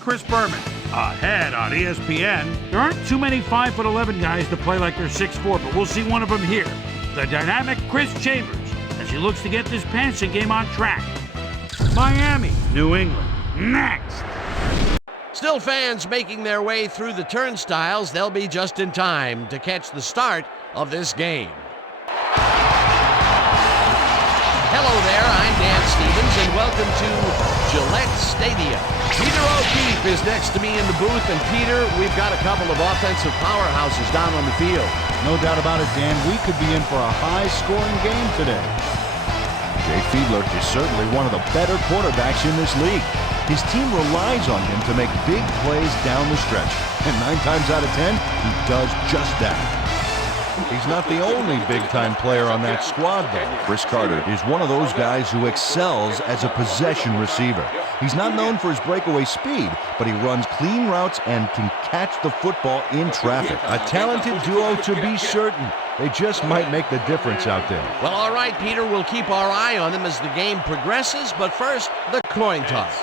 Chris Berman. Ahead on ESPN, there aren't too many 5'11" guys to play like they're 6'4", but we'll see one of them here. The dynamic Chris Chambers, as he looks to get this passing game on track. Miami, New England, next. Still fans making their way through the turnstiles. They'll be just in time to catch the start of this game. Hello there, I'm Dan Stevens, and welcome to Gillette Stadium. Peter O'Keefe is next to me in the booth, and Peter, we've got a couple of offensive powerhouses down on the field. No doubt about it, Dan. We could be in for a high-scoring game today. Jay Fiedler is certainly one of the better quarterbacks in this league. His team relies on him to make big plays down the stretch, and 9 times out of 10, he does just that. He's not the only big-time player on that squad, though. Chris Carter is one of those guys who excels as a possession receiver. He's not known for his breakaway speed, but he runs clean routes and can catch the football in traffic. A talented duo to be certain. They just might make the difference out there. Well, all right, Peter, we'll keep our eye on them as the game progresses, but first, the coin toss.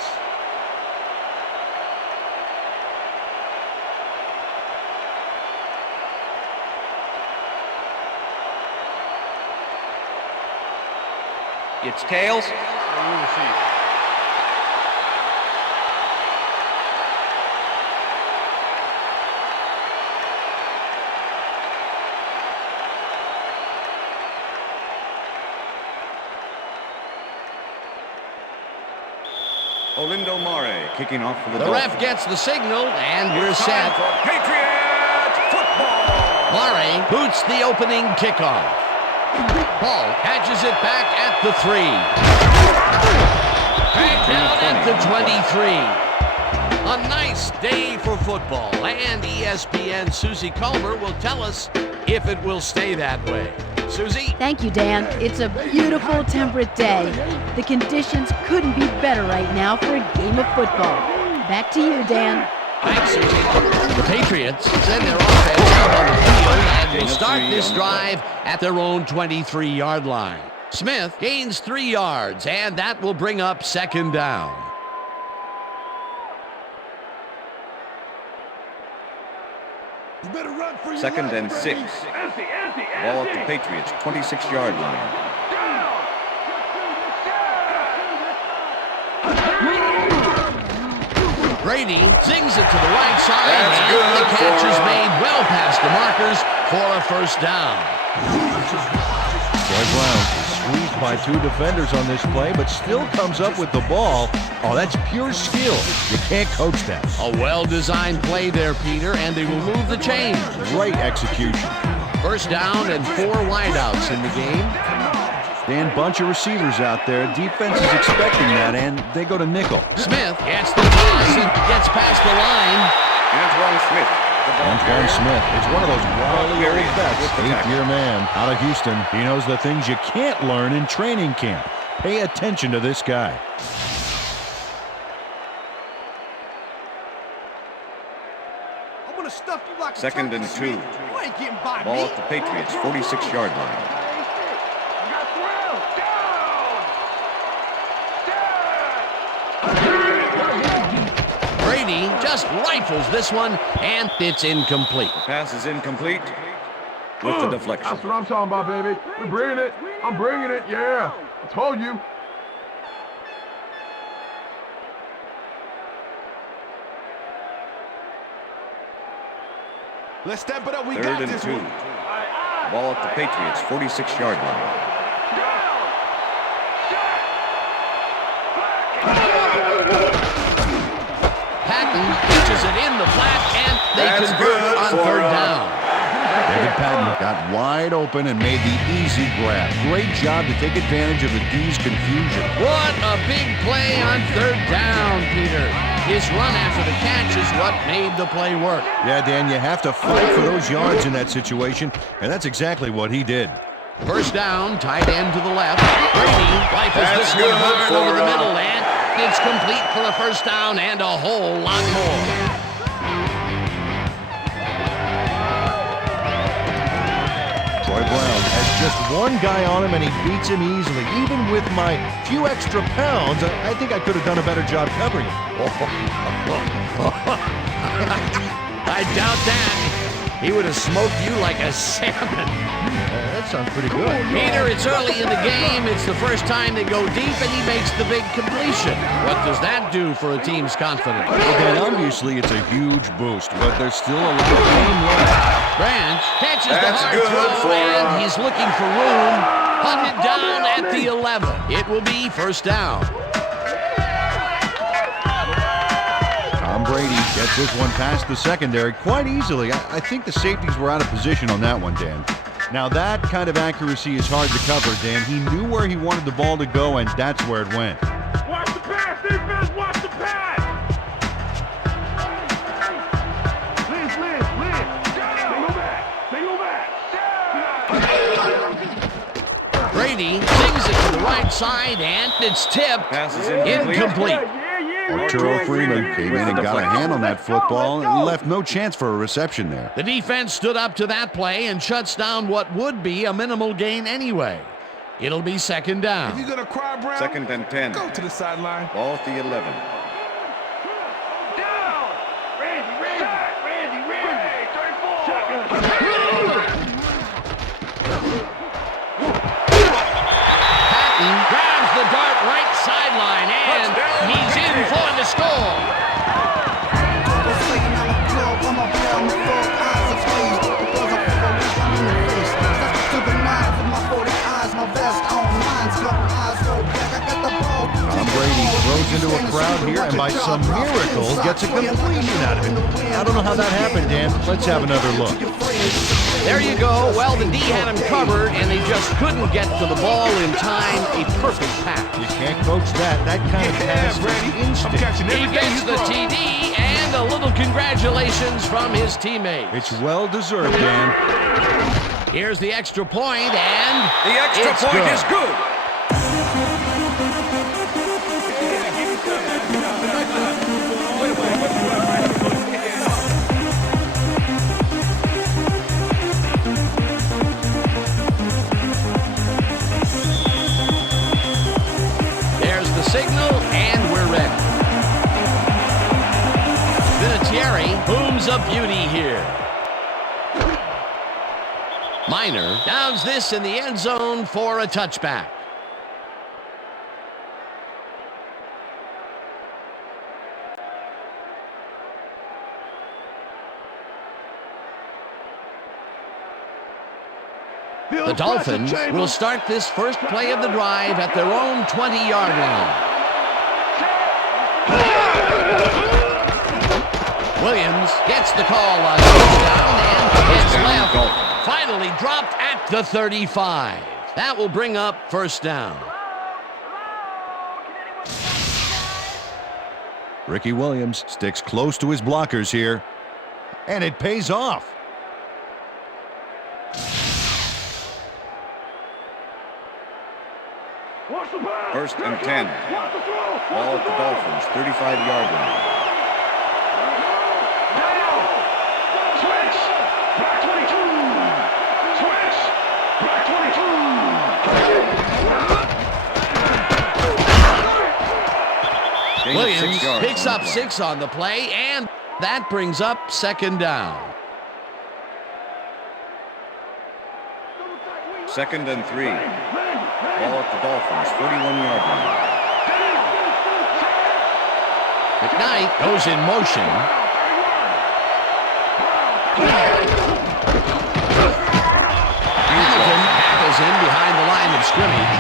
It's tails. Olindo Mare kicking off for the The Dolphins. ref gets the signal, and we're It's set. time for Patriots football. Mare boots the opening kickoff. Paul catches it back at the 3. Back down at the 23. A nice day for football, and ESPN Susie Culver will tell us if it will stay that way. Susie? Thank you, Dan. It's a beautiful, temperate day. The conditions couldn't be better right now for a game of football. Back to you, Dan. Thanks, Susie. The Patriots send their offense out on the field and will start this drive at their own 23-yard line. Smith gains 3 yards, and that will bring up second down. Second and 6. Ball at the Patriots 26-yard line. Brady zings it to the right side, That's and good the catch for is a- made well past the markers for a first down. Troy Brown is squeezed by 2 defenders on this play, but still comes up with the ball. Oh, that's pure skill. You can't coach that. A well-designed play there, Peter, and they will move the chains. Great execution. First down and 4 wideouts in the game. Dan, bunch of receivers out there. Defense is expecting that, and they go to nickel. Smith gets the pass and gets past the line. Antoine Smith. Antoine Smith is one of those wily old vets, With the tackle. 8th-year man out of Houston. He knows the things you can't learn in training camp. Pay attention to this guy. Second and 2. Ball at the Patriots 46-yard line. Brady just rifles this one, and it's incomplete. Pass is incomplete with the deflection. That's what I'm talking about, baby. We're bringing it. I'm bringing it. Yeah. I told you. Let's step it up. We Third got and this 2. one. Ball at the Patriots 46-yard line. Patton pitches it in the flat, and they That's convert good on for third a- down. David Patton got wide open and made the easy grab. Great job to take advantage of the D's confusion. What a big play on third down, Peter. His run after the catch is what made the play work. Yeah, Dan, you have to fight for those yards in that situation, and that's exactly what he did. First down, tight end to the left. Brady rifles That's this one good hard for over the a- middle, and it's complete for a first down and a whole lot more. Troy Brown Has just one guy on him, and he beats him easily. Even with my few extra pounds, I think I could have done a better job covering him. I doubt that. He would have smoked you like a salmon. That sounds pretty good. Peter, it's early in the game. It's the first time they go deep, and he makes the big completion. What does that do for a team's confidence? Okay, obviously it's a huge boost, but there's still a lot of game left. Branch catches the That's hard good throw, for, and he's looking for room. Hunted down at the 11. It will be first down. Tom Brady gets this one past the secondary quite easily. I think the safeties were out of position on that one, Dan. Now that kind of accuracy is hard to cover, Dan. He knew where he wanted the ball to go, and that's where it went. Watch the pass, defense, watch the pass! Liz, they go back! Brady sings it to the right side, and it's tipped. Pass is incomplete. Incomplete. Arturo Freeman came in and got a hand on that football and left no chance for a reception there. The defense stood up to that play and shuts down what would be a minimal gain anyway. It'll be second down. If you're gonna cry, Brown, Second and 10. go to the sideline. Ball at the 11. Down! Randy! 34! Patton grabs the dart right sideline, and he's in for the score. Tom Brady throws into a crowd here and by some miracle gets a completion out of it. I don't know how that happened, Dan. Let's have another look. There you go. Well, the D had him covered, and they just couldn't get to the ball in time. A perfect pass. You can't coach that. That kind of pass is I'm instinct. catching He everything gets you the throw. TD and a little congratulations from his teammates. It's well deserved, Dan. Here's the extra point, and The extra it's point good. is good. There's the signal, and we're ready. Vinatieri booms a beauty here. Minor downs this in the end zone for a touchback. The Dolphins will start this first play of the drive at their own 20-yard line. Williams gets the call on touchdown and hits left. Finally dropped at the 35. That will bring up first down. Ricky Williams sticks close to his blockers here, and it pays off. First and 10. Ball at the Dolphins, 35-yard line. Switch! Back 22! Switch! Back 22! Gain of 6 Williams yards picks on up the play. 6 on the play, and that brings up second down. Second and 3. Ball at the Dolphins, 41-yard line. McKnight goes in motion. Hamilton tackles him behind the line of scrimmage.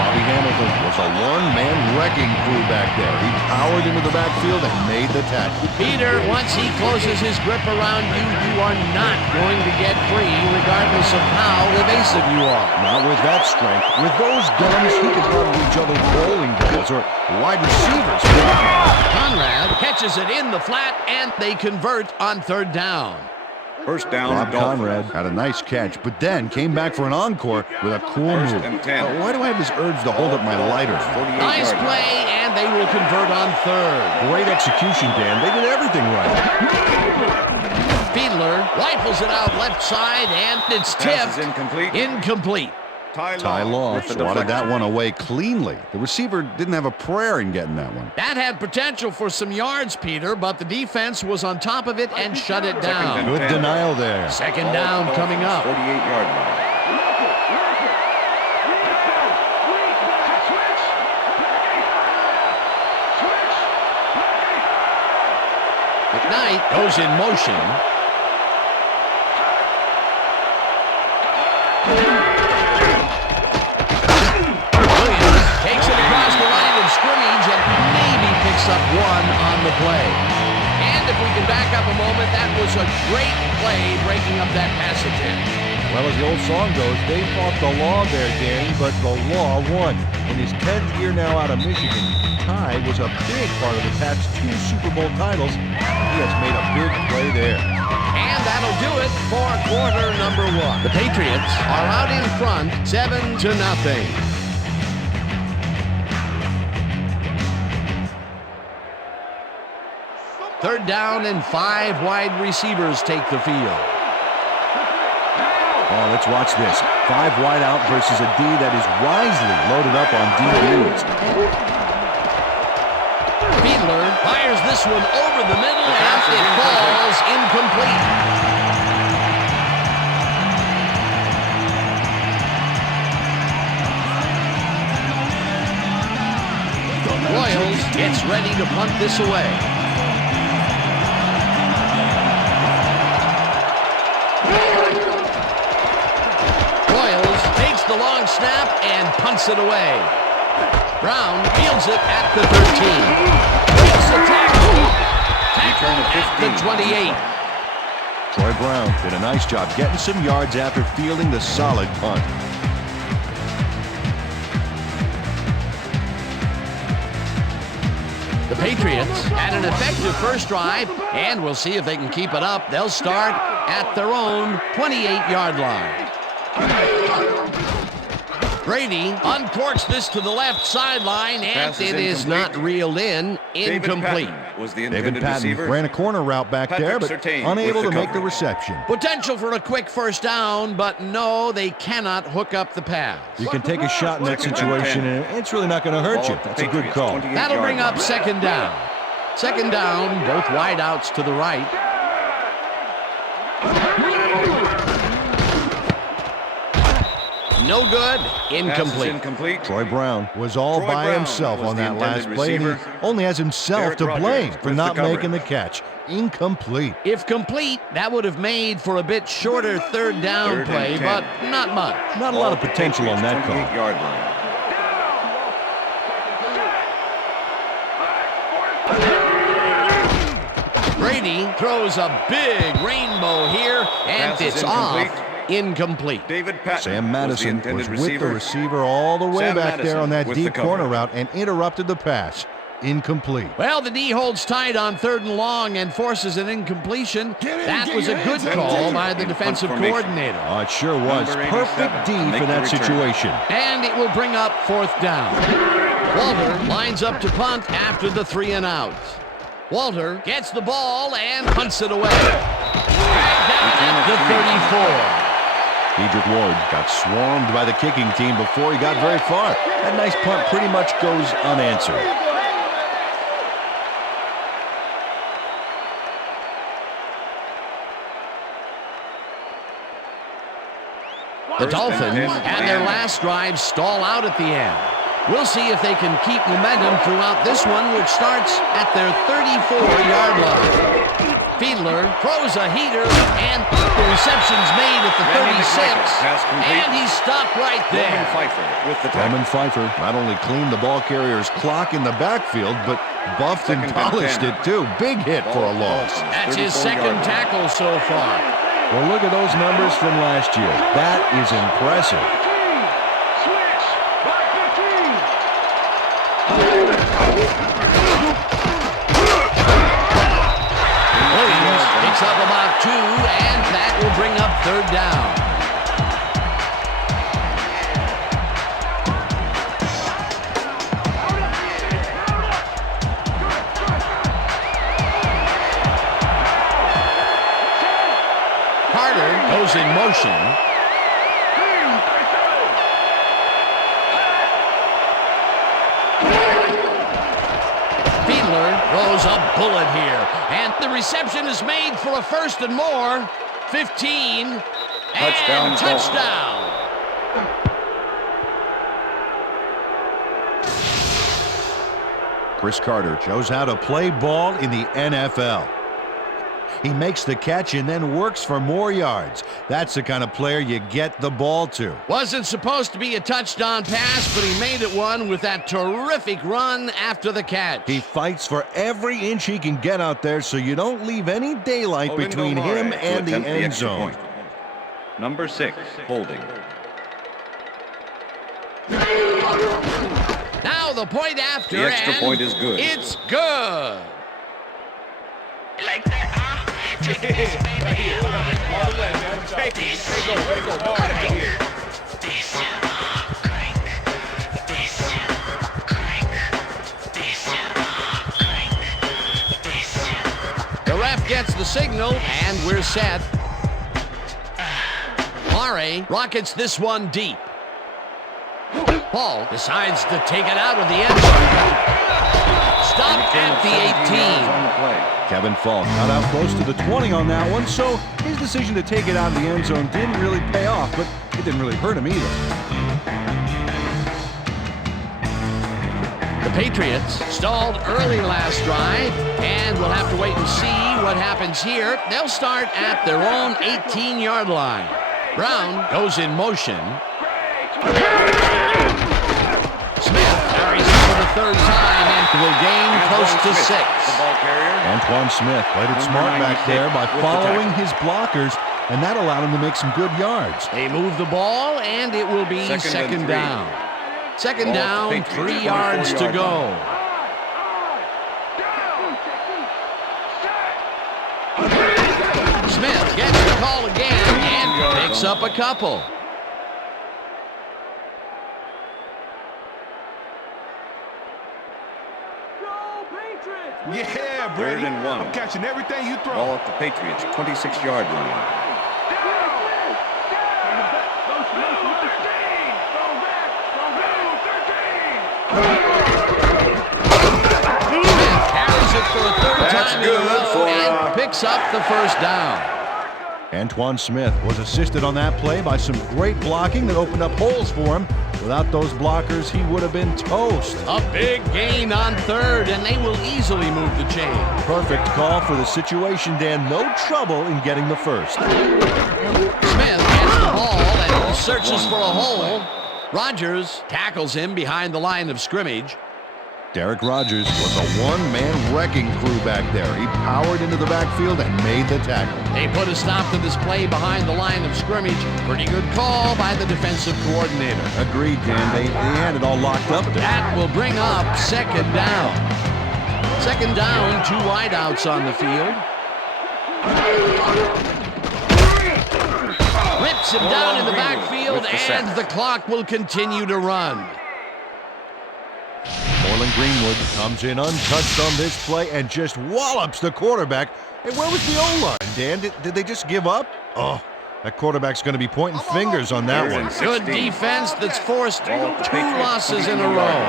Bobby Hamilton was a one-man wrecking crew back there. He powered into the backfield and made the tackle. Peter, once he closes his grip around you, you are not going to get free, regardless of how evasive you are. Not with that strength. With those guns, he could probably juggle bowling balls or wide receivers. Conrad catches it in the flat, and they convert on third down. First down, Rob Dolphins. Conrad had a nice catch, but then came back for an encore with a cool First move. and 10. Why do I have this urge to hold up my lighter? 48-yard Nice line. play, and they will convert on third. Great execution, Dan. They did everything right. Fiedler rifles it out left side, and it's Pass tipped. is incomplete. Incomplete. Ty Law with the swatted that deflection. one away cleanly. The receiver didn't have a prayer in getting that one. That had potential for some yards, Peter, but the defense was on top of it and shut it down. Good denial there. Second down coming up. 48-yard line. McKnight goes in motion. Williams takes it across the line of scrimmage and maybe picks up one on the play. And if we can back up a moment, that was a great play breaking up that pass attempt. Well, as the old song goes, they fought the law there, Danny, but the law won. In his 10th year now out of Michigan, Ty was a big part of the Pats' 2 Super Bowl titles. He has made a big play there. And that'll do it for quarter number 1. The Patriots are out in front, 7-0. Third down and 5 wide receivers take the field. Oh, let's watch this. 5 wide out versus a D that is wisely loaded up on DBs. Fiedler fires this one over the middle, and it falls incomplete. Royals gets ready to punt this away. Royals takes the long snap and punts it away. Brown fields it at the 13. Breaks the tackle. Tackle at the 28. Troy Brown did a nice job getting some yards after fielding the solid punt. The Patriots had an effective first drive, and we'll see if they can keep it up. They'll start at their own 28-yard line. Brady uncorks this to the left sideline, and Pass is it is incomplete. not reeled in. Incomplete. David Patton was the David intended Patton receiver. ran a corner route back Patrick there, but Surtain unable with to the make the coverage. reception. Potential for a quick first down, but no, they cannot hook up the pass. You can take a shot in that Second and situation, 10. and it's really not going to hurt Ball you. at the That's a good Patriots, call. 28-yard That'll bring up line. second down. Second down, both wideouts to the right. No good. Pass is Incomplete. incomplete. Troy Brown was all Troy by Brown himself was on the that last intended play, and he receiver. only has himself Derek to Rogers blame for with not the making the coverage. catch. Incomplete. If complete, that would have made for a bit shorter third down Third and play, 10. but not much. Not a lot of potential on that call. 28-yard line. Brady throws a big rainbow here, and Pass is it's incomplete. off. Incomplete. David Patton Sam was the Madison intended was with the receiver. receiver all the way Sam back there Madison on that with the deep corner coverage. route and interrupted the pass. Incomplete. Well, the D holds tight on third and long and forces an incompletion. That was a good call by the In defensive punt formation. coordinator. Oh, it sure was. Number 87 Perfect D make for the that return. situation. And it will bring up fourth down. Walter lines up to punt after the 3 and out. Walter gets the ball and punts it away. Dragged down at the 34. Dedrick Ward got swarmed by the kicking team before he got very far. That nice punt pretty much goes unanswered. The Dolphins had their last drive stall out at the end. We'll see if they can keep momentum throughout this one, which starts at their 34-yard line. Fiedler throws a heater, and the reception's made at the 36, Pass complete. and he's stopped right there. Roman Pfeiffer with the tackle. Roman Pfeiffer not only cleaned the ball carrier's clock in the backfield, but buffed and Second and polished 10. it too. Big hit for a loss. That's his 34-yard second line. tackle so far. Well, look at those numbers from last year. That is impressive. Williams picks up about 2, and that will bring up third down. motion. Fiedler throws a bullet here. And the reception is made for a first and more. 15. Touchdown. And touchdown. Chris Carter shows how to play ball in the NFL. He makes the catch and then works for more yards. That's the kind of player you get the ball to. Wasn't supposed to be a touchdown pass, but he made it one with that terrific run after the catch. He fights for every inch he can get out there so you don't leave any daylight between him and the end zone. Number 6, holding. Now the point after, The extra and point is good. It's good. Like that, take this, baby. All the way, man. Take it. Way to go. Hard out here. This crank. This crank. This crank. This. The ref gets the signal, and we're set. Murray rockets this one deep. Paul decides to take it out of the end zone. Stop at the 18. Kevin Falk got out close to the 20 on that one, so his decision to take it out of the end zone didn't really pay off, but it didn't really hurt him either. The Patriots stalled early last drive, and we'll have to wait and see what happens here. They'll start at their own 18-yard line. Brown goes in motion. Smith carries it for the third time and will gain close to 6. The ball carrier. Antoine Smith played it smart back there by following his blockers, and that allowed him to make some good yards. They move the ball, and it will be second down. Second down, 3 yards to go. Smith gets the call again and picks up a couple. Yeah, Brady. 3rd and 1. I'm catching everything you throw. Ball at the Patriots, 26-yard line. Carries it for a third time in a row and picks up the first down. Antoine Smith was assisted on that play by some great blocking that opened up holes for him. Without those blockers, he would have been toast. A big gain on 3rd, and they will easily move the chain. Perfect call for the situation, Dan. No trouble in getting the first. Smith gets the ball and searches for a hole. Rodgers tackles him behind the line of scrimmage. Derek Rodgers was a one-man wrecking crew back there. He powered into the backfield and made the tackle. They put a stop to this play behind the line of scrimmage. Pretty good call by the defensive coordinator. Agreed, Dan. They had it all locked up there. That will bring up second down. Second down, 2 wideouts on the field. Rips him down in the backfield, and the clock will continue to run. Moreland Greenwood comes in untouched on this play and just wallops the quarterback. Hey, where was the O-line, Dan? Did they just give up? Oh, that quarterback's going to be pointing fingers on that one. Good defense that's forced 2 losses in a row.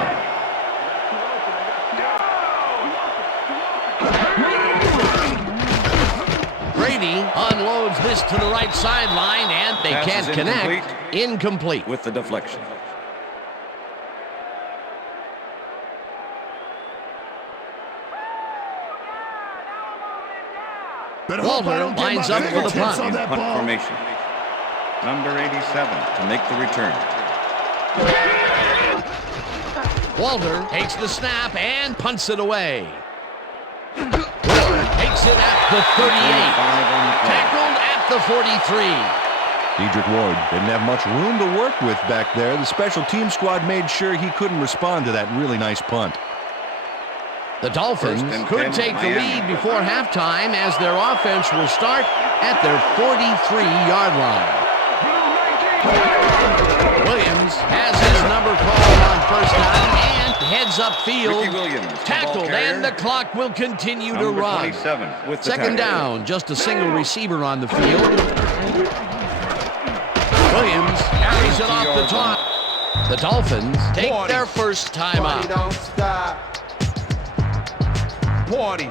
Brady unloads this to the right sideline, and they Pass can't connect. Incomplete. With the deflection. Walter lines up for the punt. Punt formation. Number 87 to make the return. Walter takes the snap and punts it away. Walter takes it at the 38. Tackled at the 43. Dedrick Ward didn't have much room to work with back there. The special team squad made sure he couldn't respond to that really nice punt. The Dolphins could take the lead before halftime as their offense will start at their 43-yard line. Williams has his number called on first down and heads upfield. Tackled, and the clock will continue to run. Second down, just a single receiver on the field. Williams carries it off the top. The Dolphins take their first time Party out. don't stop. Party.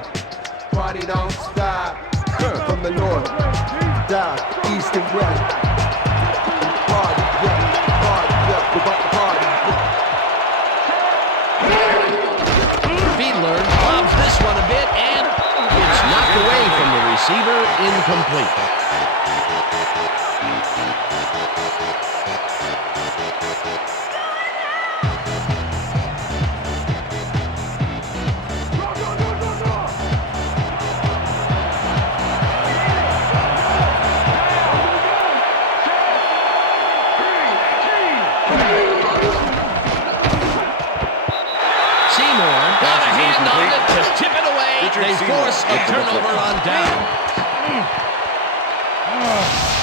Party don't stop. From the north, south, east and west. Party, yeah, we're about to party. Fiedler lobs this one a bit, and it's knocked away from the receiver, incomplete. They force a turnover on down.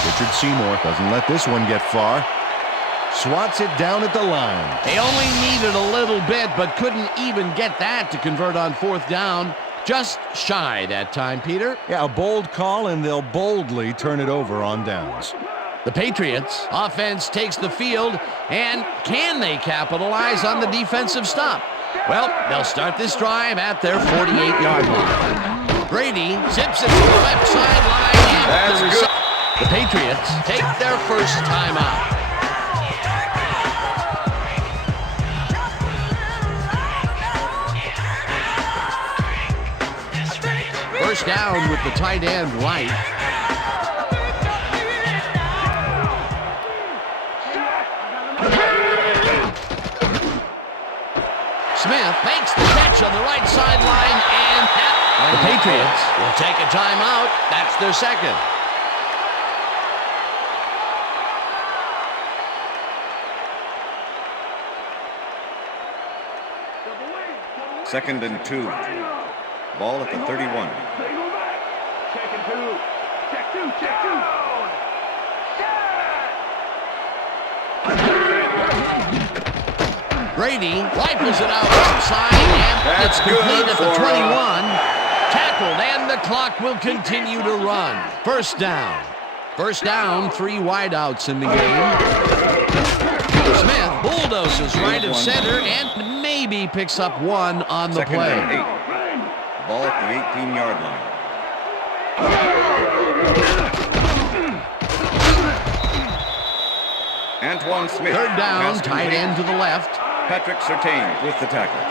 Richard Seymour doesn't let this one get far. Swats it down at the line. They only needed a little bit, but couldn't even get that to convert on fourth down. Just shy that time, Peter. Yeah, a bold call, and they'll boldly turn it over on downs. The Patriots offense takes the field, and can they capitalize on the defensive stop? Well, they'll start this drive at their 48-yard line. Brady zips it to the left sideline. The Patriots take their first time out. First down with the tight end right. Smith makes the catch on the right sideline, and the Patriots will take a timeout. That's their second. Second and 2. Ball at the 31. Check and two. Check two. Check two. Brady rifles it out outside, and it's complete at the 21. Tackled, and the clock will continue to run. First down. First down, 3 wideouts in the game. Smith bulldozes right of center and maybe picks up one on the Second play. and 8. Ball at the 18-yard line. Antoine Smith. Third down, pass tight complete. end to the left. Patrick Surtain with the tackle.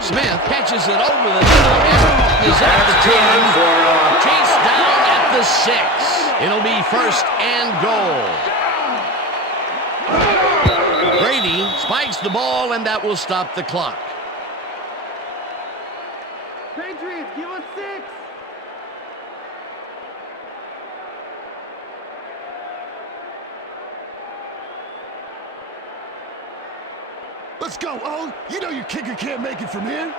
Smith catches it over the middle and is at the 10. Chase down at the 6. It'll be first and goal. Brady spikes the ball, and that will stop the clock. Patriots, give us 6. Let's go, O. You know your kicker can't make it from here.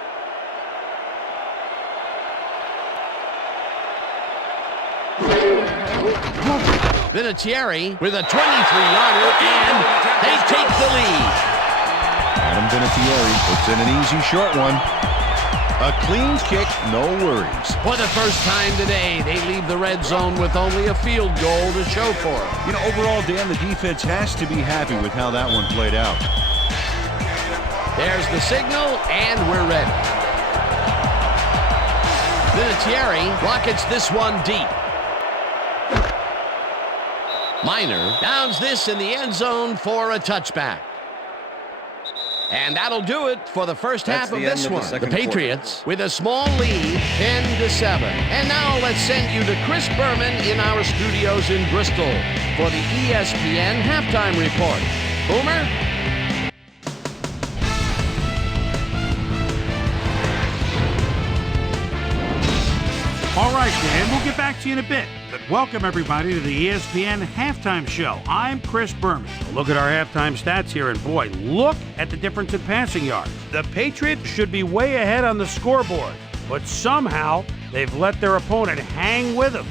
Vinatieri with a 23-yarder, and they take the lead. Adam Vinatieri puts in an easy short one. A clean kick, no worries. For the first time today, they leave the red zone with only a field goal to show for it. You know, overall, Dan, the defense has to be happy with how that one played out. There's the signal, and we're ready. Vinatieri rockets this one deep. Minor downs this in the end zone for a touchback. And that'll do it for the first half of this one. The Patriots with a small lead, 10-7. And now let's send you to Chris Berman in our studios in Bristol for the ESPN halftime report. Boomer? All right, Dan, we'll get back to you in a bit. But welcome, everybody, to the ESPN Halftime Show. I'm Chris Berman. Look at our halftime stats here, and boy, look at the difference in passing yards. The Patriots should be way ahead on the scoreboard, but somehow they've let their opponent hang with them.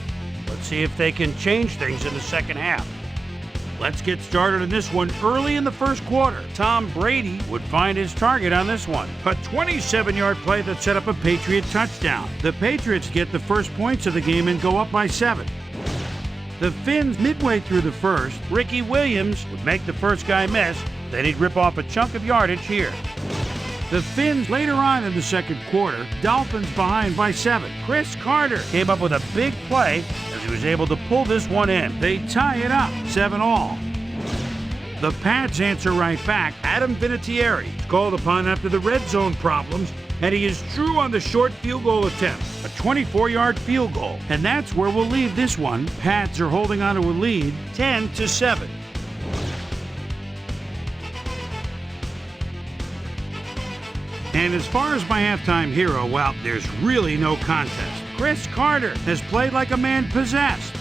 Let's see if they can change things in the second half. Let's get started in this one early in the first quarter. Tom Brady would find his target on this one. A 27-yard play that set up a Patriot touchdown. The Patriots get the first points of the game and go up by 7. The Finns, midway through the first, Ricky Williams would make the first guy miss, then he'd rip off a chunk of yardage here. The Finns, later on in the second quarter, Dolphins behind by 7. Chris Carter came up with a big play as he was able to pull this one in. They tie it up, 7-all. The Pats answer right back. Adam Vinatieri is called upon after the red zone problems, and he is true on the short field goal attempt, a 24-yard field goal. And that's where we'll leave this one. Pats are holding on to a lead, 10-7. And as far as my halftime hero, well, there's really no contest. Chris Carter has played like a man possessed.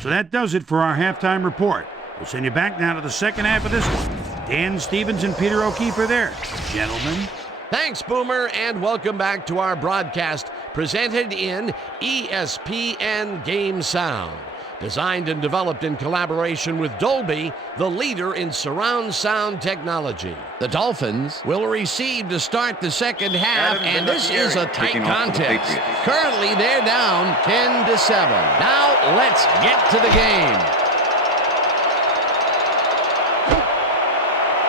So that does it for our halftime report. We'll send you back now to the second half of this one. Dan Stevens and Peter O'Keefe are there. Gentlemen. Thanks, Boomer, and welcome back to our broadcast presented in ESPN Game Sound. Designed and developed in collaboration with Dolby, the leader in surround sound technology. The Dolphins will receive to start the second half, and this is a tight contest. Currently, they're down 10-7. Now, let's get to the game.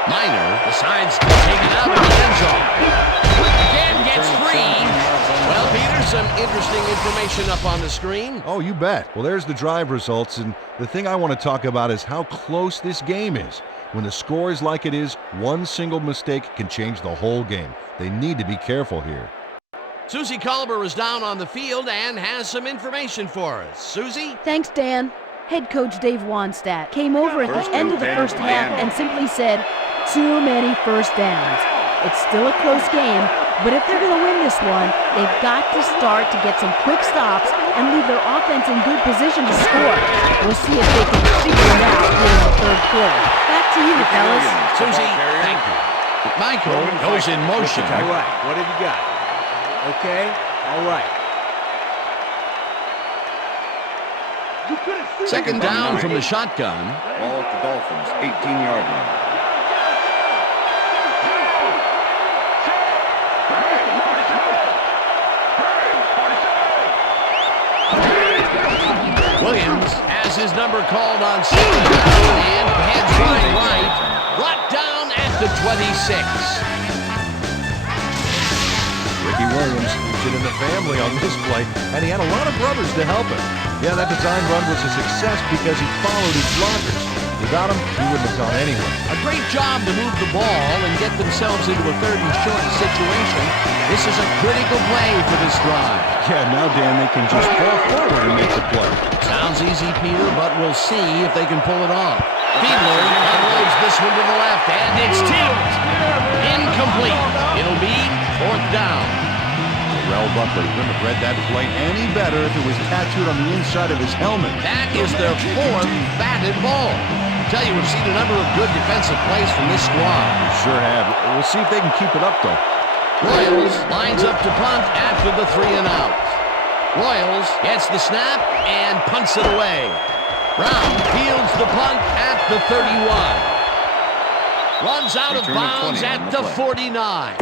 Miner decides to take it out of the end zone. Again gets free. Well, Peter, some interesting information up on the screen. Oh, you bet. Well, there's the drive results, and the thing I want to talk about is how close this game is. When the score is like it is, one single mistake can change the whole game. They need to be careful here. Susie Colber is down on the field and has some information for us. Susie? Thanks, Dan. Head coach Dave Wannstedt came over at the end of the first half and simply said, too many first downs. It's still a close game, but if they're going to win this one, they've got to start to get some quick stops and leave their offense in good position to score. We'll see if they can figure it out here in the third quarter. Back to you, fellas. Susie, thank you. Michael goes in motion. All right, what have you got? Okay, all right. Second down from the shotgun. Ball at the Dolphins, 18-yard line. Williams has his number called on second down and heads right. Brought down at the 26. Ricky Williams featured in the family on this play, and he had a lot of brothers to help him. Yeah, that design run was a success because he followed his blockers. Without him, he wouldn't have gone anywhere. A great job to move the ball and get themselves into a third and short situation. This is a critical play for this drive. Yeah, now, Dan, they can just fall forward and make the play. Sounds easy, Peter, but we'll see if they can pull it off. Fiedler unloads this one to the left, and it's tipped. Incomplete. It'll be fourth down. Rel Buckley couldn't have read that play any better if it was tattooed on the inside of his helmet. That is their fourth batted ball. I tell you, we've seen a number of good defensive plays from this squad. We sure have. We'll see if they can keep it up, though. Royals lines up to punt after the 3-and-out. Royals gets the snap and punts it away. Brown fields the punt at the 31. Runs out of bounds at the 49.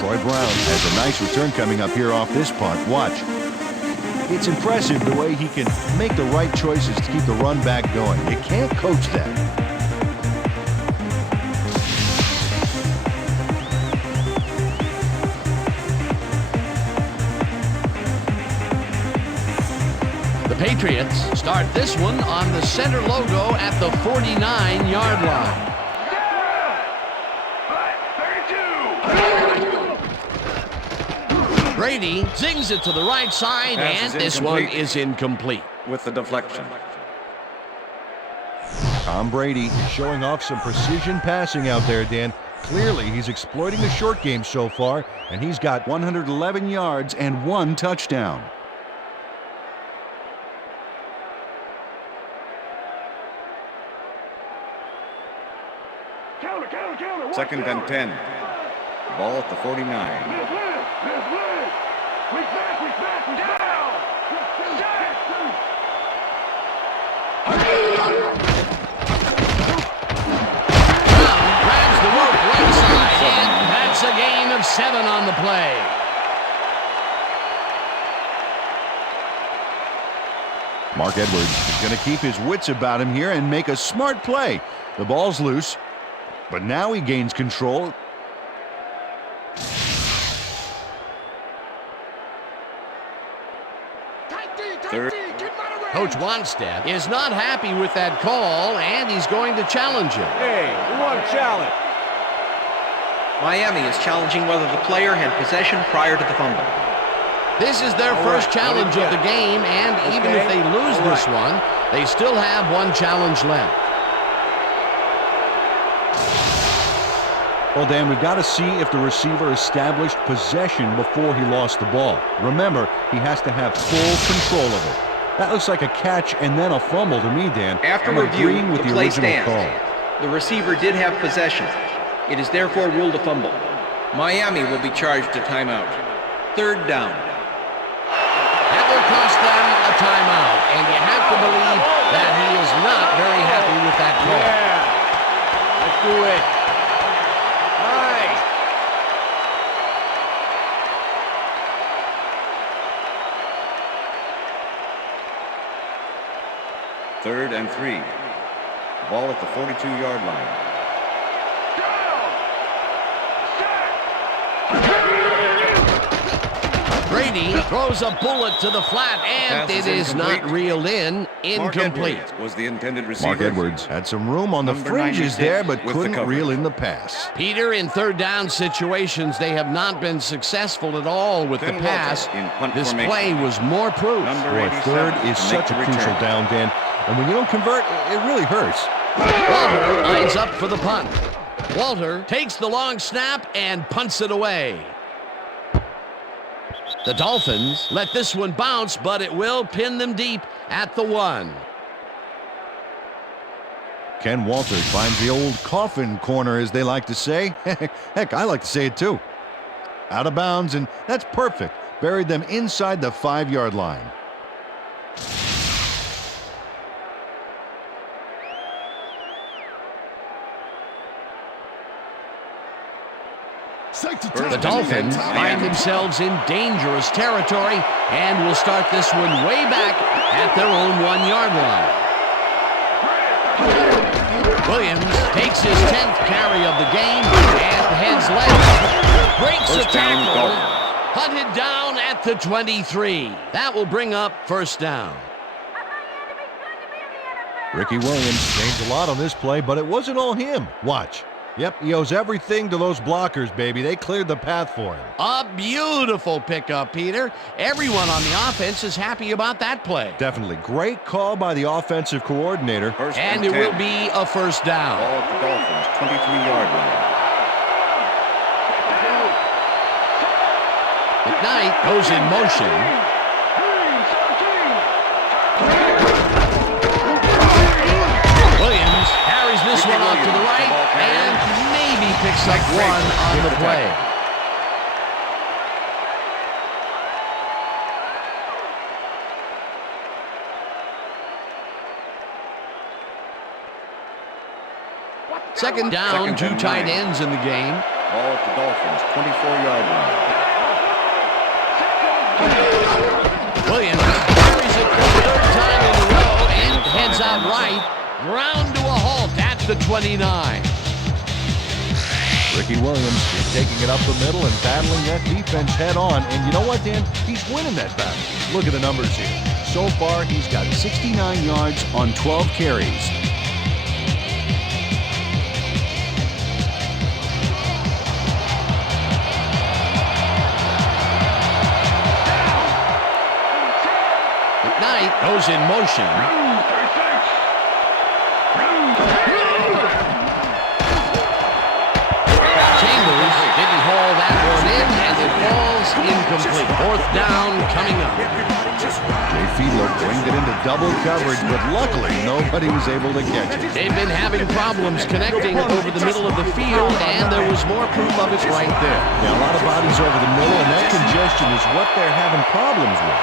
Troy Brown has a nice return coming up here off this punt. Watch. It's impressive the way he can make the right choices to keep the run back going. You can't coach that. The Patriots start this one on the center logo at the 49-yard line. Brady zings it to the right side, and this one is incomplete. With the deflection. Tom Brady is showing off some precision passing out there, Dan. Clearly, he's exploiting the short game so far, and he's got 111 yards and 1 touchdown. Second and 10. Ball at the 49. Grabs the rope right side, and that's a gain of 7 on the play. Mark Edwards is going to keep his wits about him here and make a smart play. The ball's loose, but now he gains control. Third. Coach Wannstedt is not happy with that call, and he's going to challenge him. Hey, we want a challenge. Miami is challenging whether the player had possession prior to the fumble. This is their first challenge of the game, and even if they lose this one, they still have one challenge left. Well, Dan, we've got to see if the receiver established possession before he lost the ball. Remember, he has to have full control of it. That looks like a catch and then a fumble to me, Dan. After I'm review, agreeing with the the play original stands. call. The receiver did have possession. It is therefore ruled a fumble. Miami will be charged a timeout. Third down. That will cost them a timeout, and you have to believe that he is not very happy with that call. Yeah. Let's do it. Nice. Third and 3. Ball at the 42-yard line. Brady throws a bullet to the flat, and Pass it is incomplete. not reeled in. Mark Incomplete. Edwards was the intended receiver. Mark Edwards had some room on the Number fringes 96 there, but with the couldn't coverage. reel in the pass. Peter, in third down situations, they have not been successful at all with the Then Walter pass. in punt This formation. play was more proof. Number Boy, 87 third is to make such a the crucial return. down, Dan. And when you don't convert, it really hurts. Walter lines up for the punt. Walter takes the long snap and punts it away. The Dolphins let this one bounce, but it will pin them deep at the 1. Ken Walters finds the old coffin corner, as they like to say. Heck, I like to say it too. Out of bounds, and that's perfect. Buried them inside the 5-yard line. The Dolphins find themselves in dangerous territory and will start this one way back at their own 1-yard line. Williams takes his 10th carry of the game and heads left. Breaks the First down, tackle. Dolphins. Hunted down at the 23. That will bring up first down. Ricky Williams changed a lot on this play, but it wasn't all him. Watch. Yep, he owes everything to those blockers, baby. They cleared the path for him. A beautiful pickup, Peter. Everyone on the offense is happy about that play. Definitely. Great call by the offensive coordinator. First And and it 10. will be a first down. Ball at the Dolphins' 23-yard line. McKnight goes in motion. Williams carries this one off to the right and maybe picks up one on the play. Second down, Second 2 and tight 9. ends in the game. Ball at the Dolphins' 24-yard line. Williams carries it for the 3rd time in a row and heads out right. Ground to a halt at the 29. Ricky Williams is taking it up the middle and battling that defense head on. And you know what, Dan? He's winning that battle. Look at the numbers here. So far, he's got 69 yards on 12 carries. McKnight goes in motion. Chambers didn't haul that one in, and it falls incomplete. 4th down coming up. Jay Fiedler winged it into double coverage, but luckily nobody was able to catch it. They've been having problems connecting over the middle of the field, and there was more proof of it right there. Yeah, a lot of bodies over the middle, and that congestion is what they're having problems with.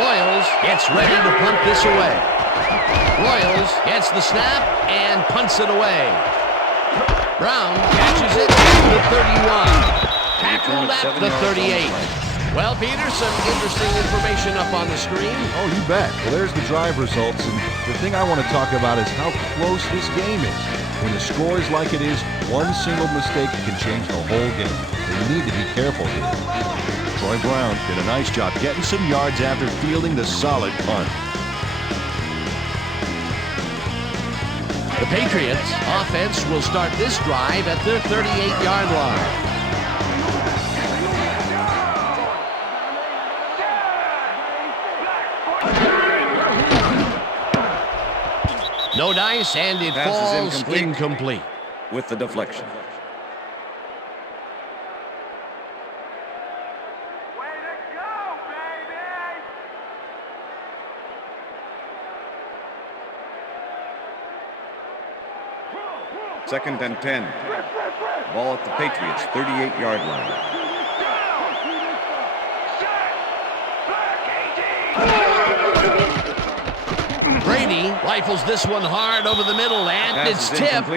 Royals gets ready to punt this away. Royals gets the snap and punts it away. Brown catches it at the 31. Tackled at the 38. Well, Peter, some interesting information up on the screen. Oh, you bet. Well, there's the drive results, and the thing I want to talk about is how close this game is. When the score is like it is, one single mistake can change the whole game. They need to be careful here. Troy Brown did a nice job getting some yards after fielding the solid punt. The Patriots offense will start this drive at their 38-yard line. No dice, and it falls incomplete. With the deflection. Way to go, baby! Second and 10. Ball at the Patriots 38-yard line. Brady rifles this one hard over the middle, and it's tipped.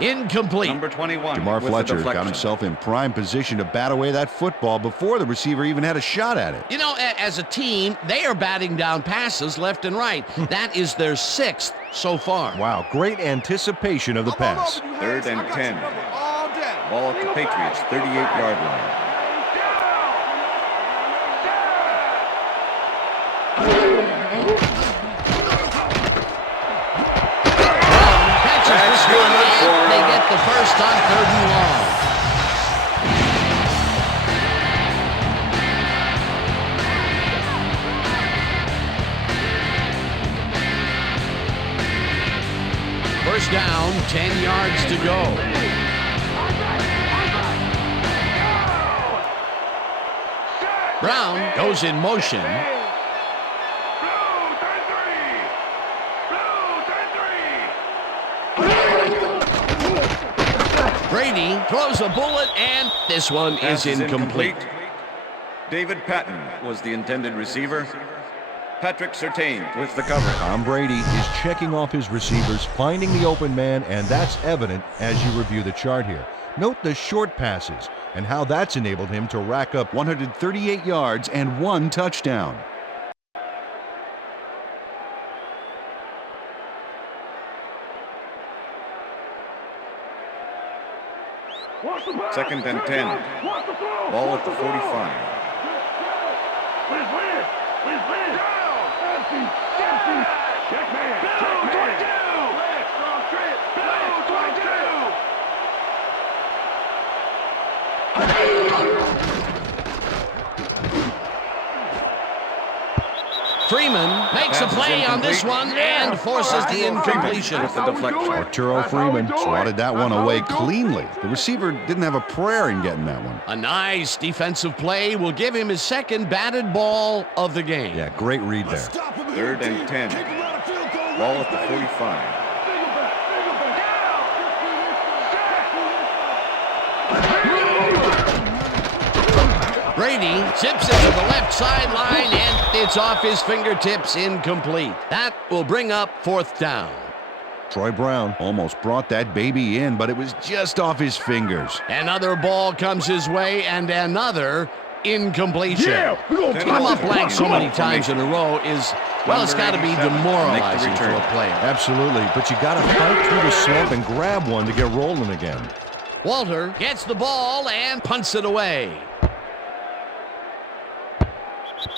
Incomplete. Number 21. Jamar Fletcher got himself in prime position to bat away that football before the receiver even had a shot at it. You know, as a team, they are batting down passes left and right. That is their 6th so far. Wow, great anticipation of the pass. Third and 10. Ball at the Patriots 38-yard line. They get the first on 3rd and long. First down, 10 yards to go. Brown goes in motion. Brady throws a bullet, and this one is incomplete. David Patton was the intended receiver. Patrick Surtain with the cover. Tom Brady is checking off his receivers, finding the open man, and that's evident as you review the chart here. Note the short passes and how that's enabled him to rack up 138 yards and 1 touchdown. Second and 10. Ball at the 45. Freeman makes a play on this one and forces the incompletion. With the deflection. Arturo Freeman swatted that one away cleanly. The receiver didn't have a prayer in getting that one. A nice defensive play will give him his 2nd batted ball of the game. Yeah, great read there. Third and 10. Ball at the 45. Brady zips it to the left sideline, and it's off his fingertips, incomplete. That will bring up 4th down. Troy Brown almost brought that baby in, but it was just off his fingers. Another ball comes his way, and another incompletion. I'm up blank so many times in a row is, well, it's got to be demoralizing for a player. Absolutely, but you got to fight through the slump and grab one to get rolling again. Walter gets the ball and punts it away.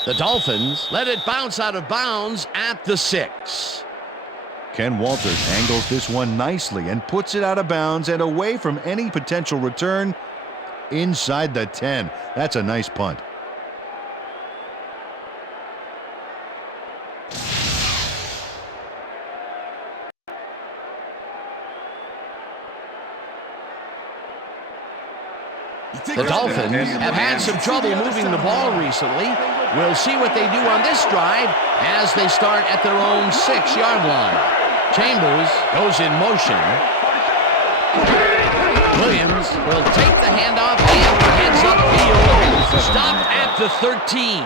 The Dolphins let it bounce out of bounds at the 6. Ken Walters angles this one nicely and puts it out of bounds and away from any potential return inside the 10. That's a nice punt. The Dolphins have had some trouble moving the ball recently. We'll see what they do on this drive as they start at their own 6-yard line. Chambers goes in motion. Williams will take the handoff and heads upfield. Stopped at the 13.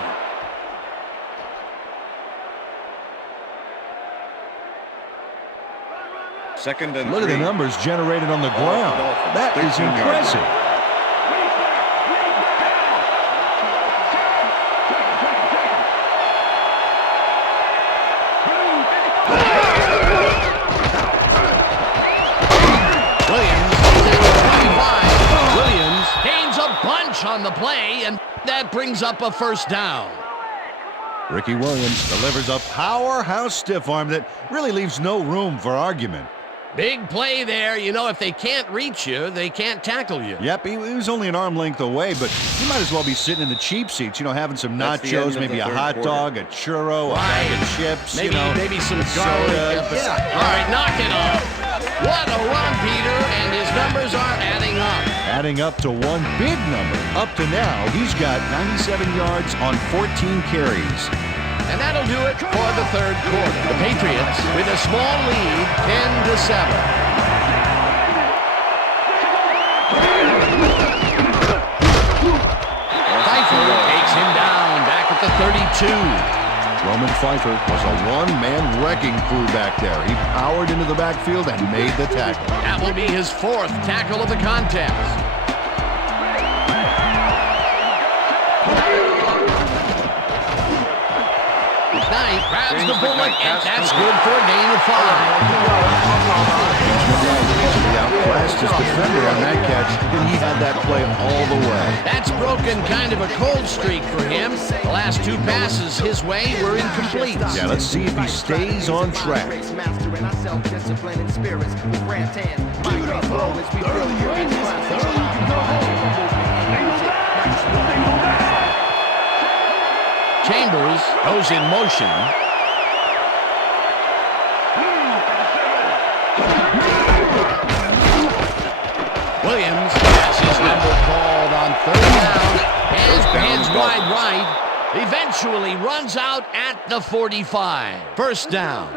Second and Look at the numbers generated on the ground. That is impressive. on the play, and that brings up a first down. Ricky Williams delivers a powerhouse stiff arm that really leaves no room for argument. Big play there. You know, if they can't reach you, they can't tackle you. Yep, he was only an arm length away, but he might as well be sitting in the cheap seats, you know, having some nachos, maybe a hot dog, a churro, a bag of chips, maybe some garlic. Yeah. All right, knock it off. What a run, Peter, and his numbers are adding up. Adding up to one big number. Up to now, he's got 97 yards on 14 carries. And that'll do it for the third quarter. The Patriots with a small lead, 10-7. Pfeiffer takes him down back at the 32. Roman Pfeiffer was a one-man wrecking crew back there. He powered into the backfield and made the tackle. That will be his fourth tackle of the contest. Knight grabs the bullet, and that's good for a gain of 5. He outclassed his defender on that catch, and he had that play all the way. That's broken kind of a cold streak for him. The last 2 passes his way were incomplete. Yeah, let's see if he stays on track. Chambers goes in motion. Williams has his number called on 3rd down. Hands wide right. Eventually runs out at the 45. First down.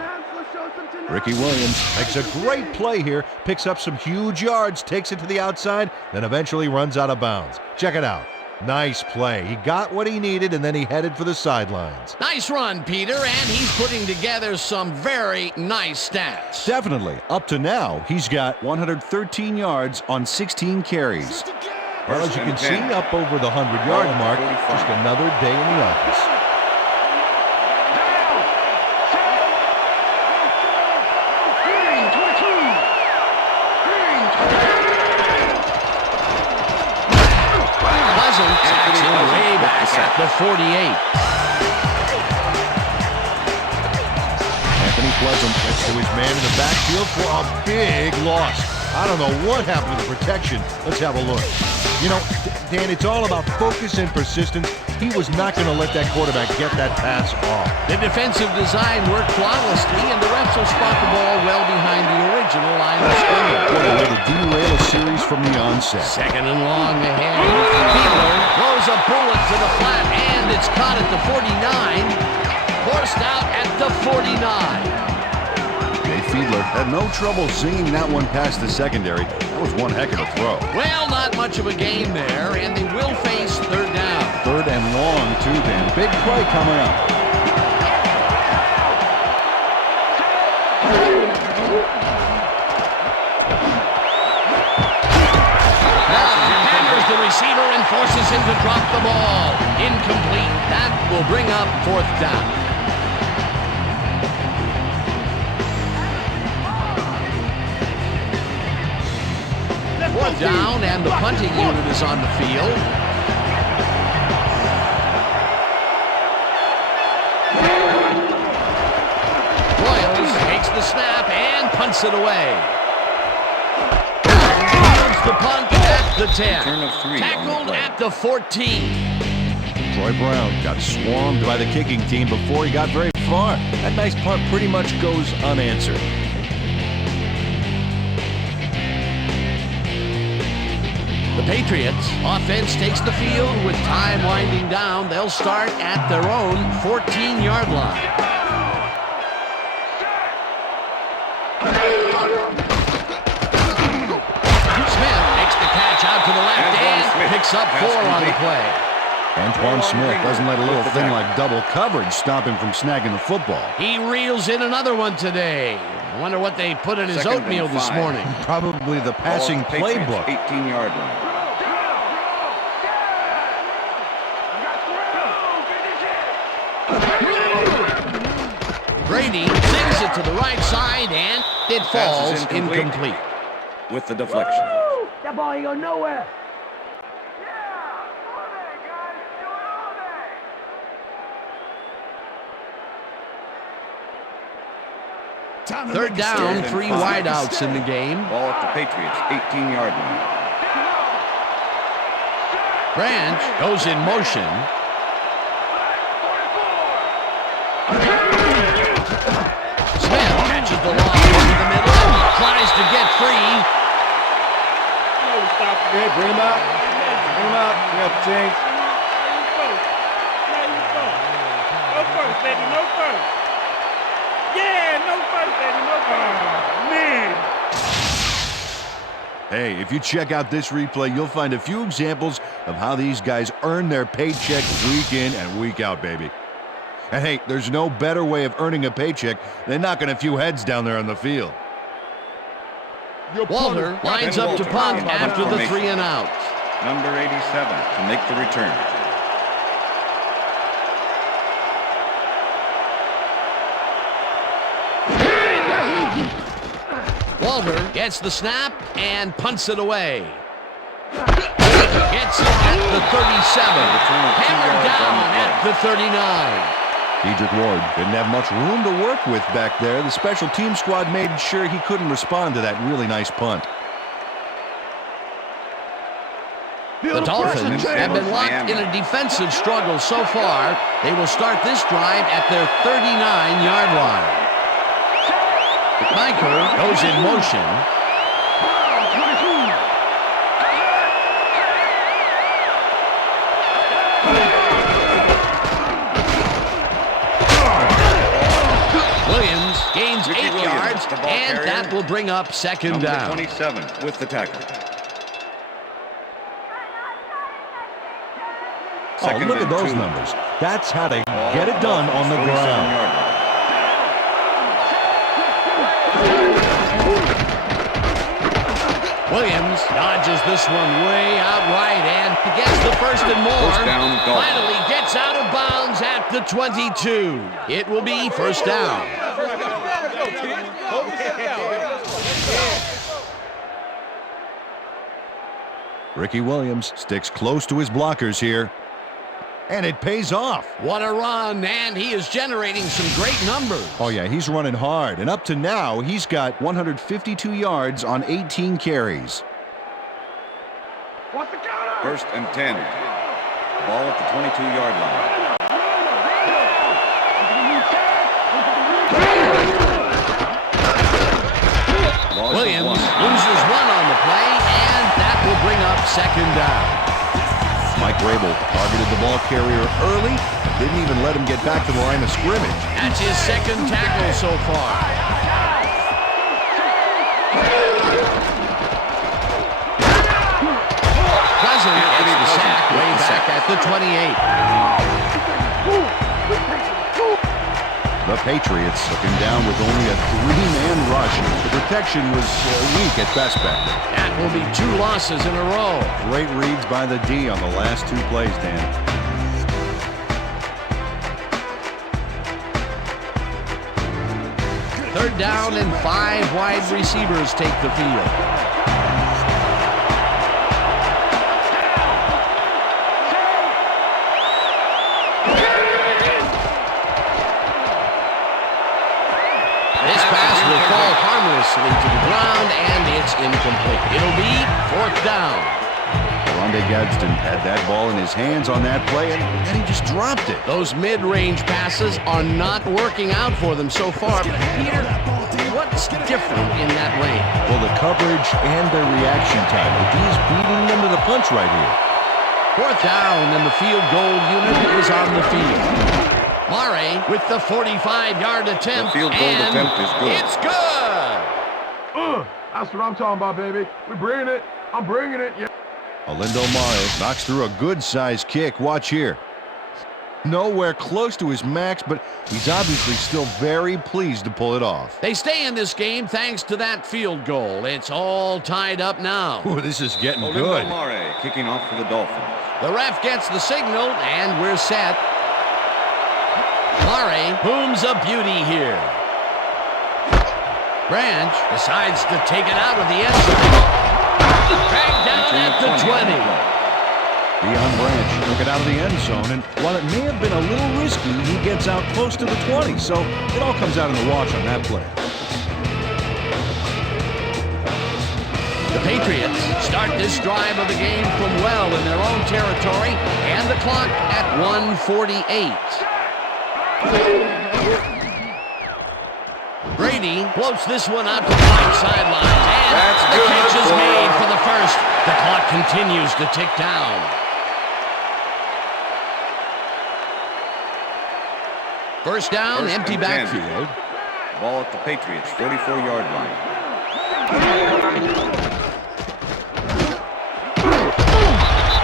Ricky Williams makes a great play here, picks up some huge yards, takes it to the outside, then eventually runs out of bounds. Check it out. Nice play. He got what he needed, and then he headed for the sidelines. Nice run, Peter, and he's putting together some very nice stats. Definitely. Up to now, he's got 113 yards on 16 carries. Well, as you can see, up over the 100-yard mark, just another day in the office. Way back at the 48. Anthony Pleasant gets to his man in the backfield for a big loss. I don't know what happened to the protection. Let's have a look. You know, Dan, it's all about focus and persistence. He was not going to let that quarterback get that pass off. The defensive design worked flawlessly, and the refs will spot the ball well behind the original line of scrimmage. What a way to derail a series from the onset. 2nd and long ahead. Fiedler throws a bullet to the flat, and it's caught at the 49. Forced out at the 49. Fiedler had no trouble zinging that one past the secondary. That was one heck of a throw. Well, not much of a gain there, and they will face 3rd down. 3rd and long, too, Dan. Big play coming up. Now, hammers the receiver and forces him to drop the ball. Incomplete. That will bring up 4th down. Fourth down, and the punting unit is on the field. Royals takes the snap and punts it away. Fields the punt at the 10. Turn of 3 Tackled at the 14. Troy Brown got swarmed by the kicking team before he got very far. That nice punt pretty much goes unanswered. The Patriots offense takes the field with time winding down. They'll start at their own 14-yard line. Smith makes the catch out to the left and picks up 4 on the play. Antoine Smith doesn't let a little thing like double coverage stop him from snagging the football. He reels in another one today. I wonder what they put in his oatmeal this morning. Probably the passing playbook. 18-yard line. Brady sends it to the right side, and it falls incomplete. With the deflection. That ball ain't going nowhere. Third down, 3 wideouts in the game. Ball at the Patriots' 18-yard line. Branch goes in motion. Smith catches the ball into the middle and tries to get free. Okay, bring him out. Bring him out. We have to change. No first, baby, no first. Yeah, no first, baby, no first. Man. Hey, if you check out this replay, you'll find a few examples of how these guys earn their paycheck week in and week out, baby. And hey, there's no better way of earning a paycheck than knocking a few heads down there on the field. Walter lines up to punt after the 3 and out. Number 87 to make the return. Walter gets the snap and punts it away. Gets it at the 37. Hammered down at the 39. Dedrick Ward didn't have much room to work with back there. The special team squad made sure he couldn't respond to that really nice punt. The Dolphins have been locked in a defensive struggle so far. They will start this drive at their 39-yard line. Michael goes in motion. Williams gains 8 yards, and that will bring up second down. 27 with the tackle. Oh, look at those numbers. That's how they get it done on the ground. Williams dodges this one way out right and gets the first and more. First down, finally gets out of bounds at the 22. It will be first down. Ricky Williams sticks close to his blockers here. And it pays off. What a run, and he is generating some great numbers. Oh, yeah, he's running hard. And up to now, he's got 152 yards on 18 carries. First and 10. Ball at the 22-yard line. Williams loses one on the play, and that will bring up second down. Mike Rabel targeted the ball carrier early, didn't even let him get back to the line of scrimmage. That's his second tackle so far. Cousins gets the sack way back at the 28. The Patriots looking down with only a 3-man rush. The protection was weak at best back there. That will be 2 losses in a row. Great reads by the D on the last 2 plays, Dan. Third down and 5 wide receivers take the field. This pass will fall harmlessly to the ground, and it's incomplete. It'll be fourth down. Rondé Gadsden had that ball in his hands on that play, and then he just dropped it. Those mid-range passes are not working out for them so far. But Peter, what's different in that lane? Well, the coverage and their reaction time. The D's beating them to the punch right here. Fourth down, and the field goal unit is on the field. Murray with the 45-yard attempt, the field goal attempt is good. It's good! That's what I'm talking about, baby. We're bringing it. I'm bringing it. Yeah. Olindo Mare knocks through a good-sized kick. Watch here. Nowhere close to his max, but he's obviously still very pleased to pull it off. They stay in this game thanks to that field goal. It's all tied up now. Ooh, this is getting Olindo good. Mare kicking off for the Dolphins. The ref gets the signal, and we're set. Murray booms a beauty here. Branch decides to take it out of the end zone. Dragged down at the 20. Deion Branch took it out of the end zone, and while it may have been a little risky, he gets out close to the 20, so it all comes out in the wash on that play. The Patriots start this drive of the game from well in their own territory, and the clock at 1:48. Brady floats this one out to the right sideline, and the catch is made for the first. The clock continues to tick down. First down, empty backfield. Ball at the Patriots, 44-yard line.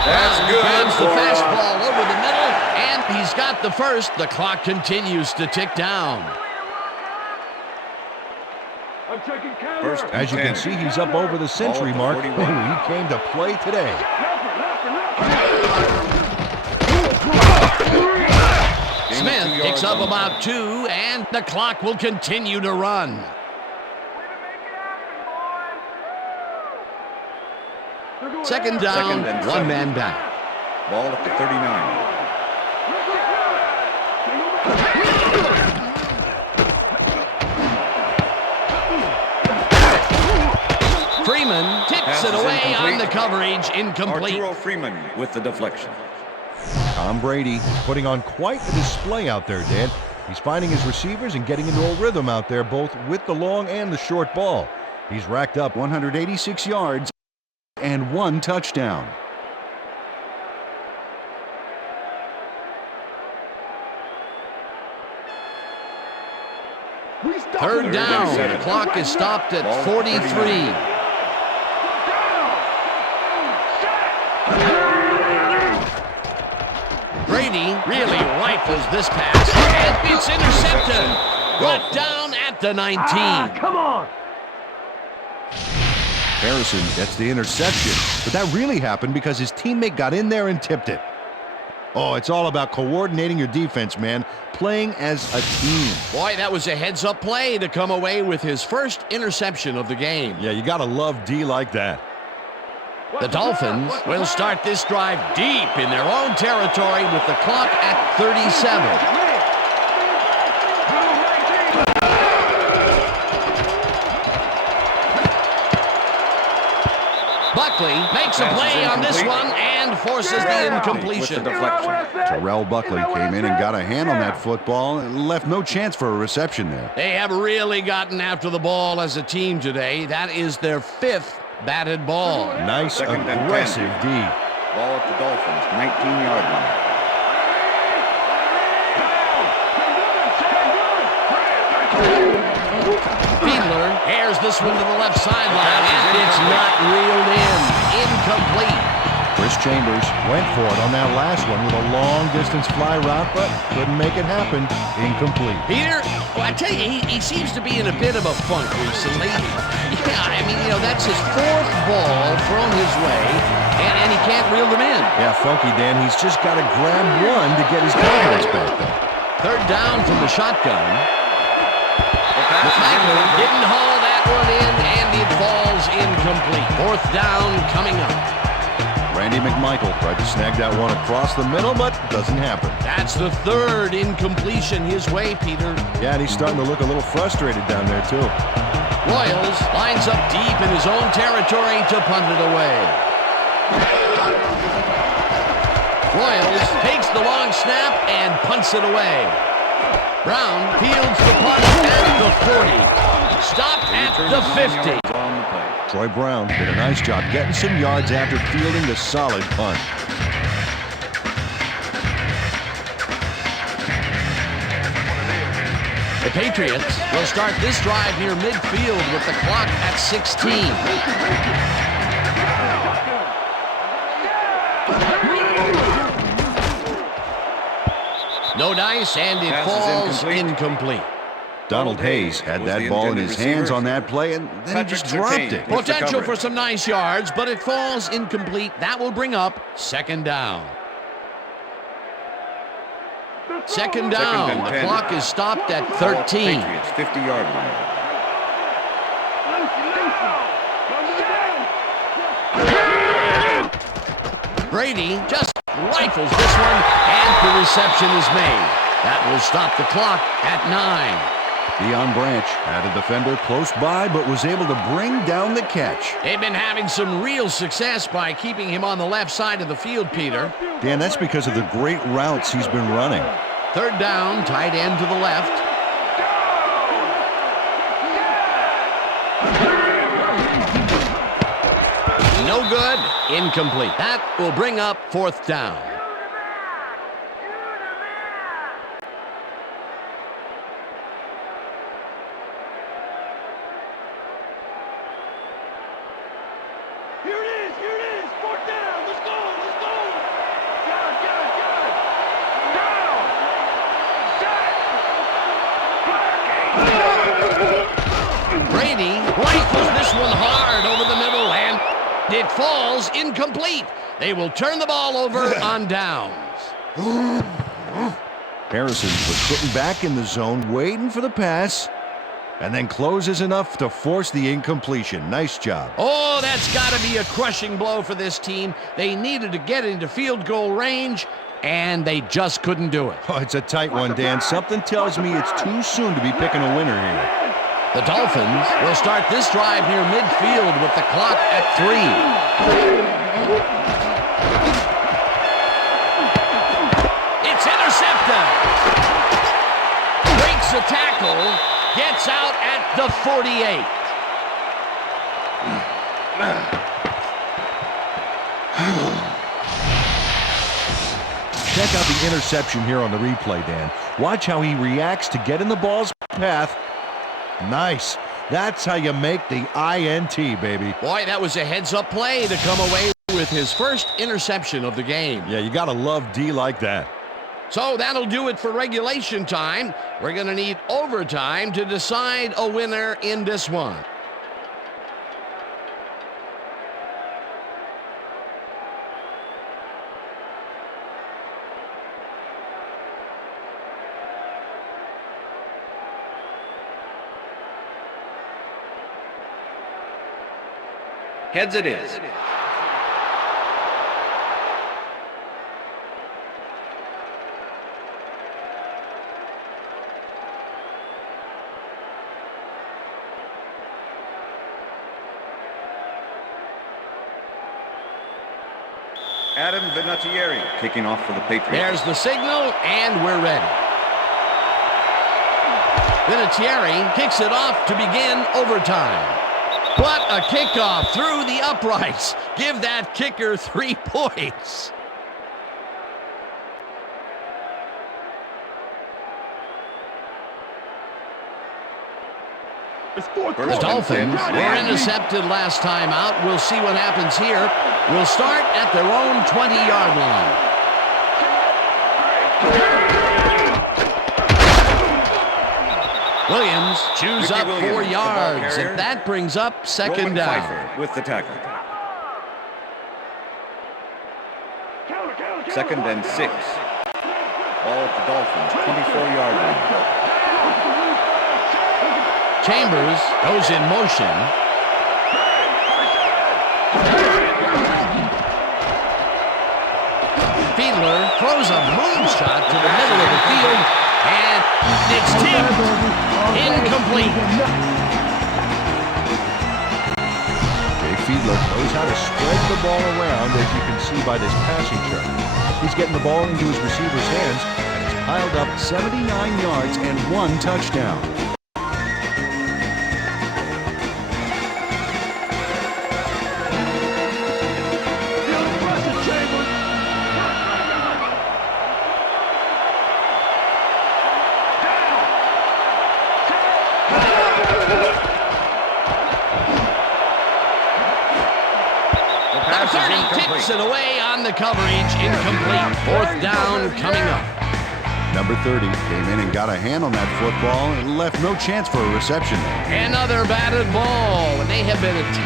That's good. Grabs the fastball over the middle, and he's got the first. The clock continues to tick down. As you can see, he's up over the century mark. Oh, he came to play today. Smith picks up about 2, and the clock will continue to run. Second down, one man back. Ball at the 39. Freeman tips it away on the coverage, incomplete. Arturo Freeman with the deflection. Tom Brady is putting on quite a display out there, Dan. He's finding his receivers and getting into a rhythm out there, both with the long and the short ball. He's racked up 186 yards and 1 touchdown. Third down. The clock is stopped at 43. Brady really rifles this pass, and it's intercepted. Brought down at the 19. Come on! Harrison gets the interception, but that really happened because his teammate got in there and tipped it. Oh, it's all about coordinating your defense, man. Playing as a team. Boy, that was a heads-up play to come away with his first interception of the game. Yeah, you gotta love D like that. The Dolphins will start this drive deep in their own territory with the clock at 37. Buckley makes a play on this one and forces the incompletion. Terrell Buckley came in and got a hand on that football and left no chance for a reception there. They have really gotten after the ball as a team today. That is their 5th batted ball. Nice, aggressive D. Ball at the Dolphins, 19-yard line. Fiedler airs this one to the left sideline, and it's not reeled in. Incomplete. Chris Chambers went for it on that last one with a long-distance fly route, but couldn't make it happen. Incomplete. Peter, well, I tell you, he seems to be in a bit of a funk recently. Yeah, I mean, that's his 4th ball thrown his way, and he can't reel them in. Yeah, funky, Dan. He's just got to grab one to get his confidence back there. Third down from the shotgun. McMichael didn't haul that one in, and it falls incomplete. 4th down coming up. Randy McMichael tried to snag that one across the middle, but doesn't happen. That's the 3rd incompletion his way, Peter. Yeah, and he's starting to look a little frustrated down there, too. Royals lines up deep in his own territory to punt it away. Royals takes the long snap and punts it away. Brown fields the punt at the 40. Stopped at the 50. Troy Brown did a nice job getting some yards after fielding the solid punt. The Patriots will start this drive near midfield with the clock at 16. No dice, and it falls incomplete. Donald Hayes had that ball in his hands on that play, and then he just dropped it. Potential for some nice yards, but it falls incomplete. That will bring up 2nd down. Second down. The clock is stopped at 13. Patriots, 50-yard line. Brady just rifles this one, and the reception is made. That will stop the clock at 9. Deion Branch had a defender close by, but was able to bring down the catch. They've been having some real success by keeping him on the left side of the field, Peter. Dan, that's because of the great routes he's been running. Third down, tight end to the left. No good. Incomplete. That will bring up fourth down. Here it is, fourth down, let's go. Got it. Down, set, Brady rifles this one hard over the middle, and it falls incomplete. They will turn the ball over on downs. Harrison was sitting back in the zone, waiting for the pass, and then closes enough to force the incompletion. Nice job. Oh, that's got to be a crushing blow for this team. They needed to get into field goal range, and they just couldn't do it. Oh, it's a tight one, Dan. Something tells me it's too soon to be picking a winner here. The Dolphins will start this drive near midfield with the clock at 3. It's intercepted. Breaks a tackle. Gets out at the 48. Check out the interception here on the replay, Dan. Watch how he reacts to get in the ball's path. Nice. That's how you make the INT, baby. Boy, that was a heads-up play to come away with his first interception of the game. Yeah, you got to love D like that. So that'll do it for regulation time. We're going to need overtime to decide a winner in this one. Heads it is. Adam Vinatieri kicking off for the Patriots. There's the signal, and we're ready. Vinatieri kicks it off to begin overtime. What a kickoff through the uprights. Give that kicker 3 points. The Dolphins were intercepted last time out. We'll see what happens here. We'll start at their own 20-yard line. Williams chews up 4 yards, and that brings up second down. Pfeiffer with the tackle. Second and 6. Ball at the Dolphins, 24-yard line. Chambers goes in motion. Fiedler throws a moonshot to the middle of the field, and it's tipped. Incomplete. Jay Fiedler knows how to spread the ball around, as you can see by this passing chart. He's getting the ball into his receiver's hands, and has piled up 79 yards and 1 touchdown. Takes it away on the coverage. Incomplete. Fourth down coming up. Number 30 came in and got a hand on that football and left no chance for a reception. Another batted ball, and they have been attacked.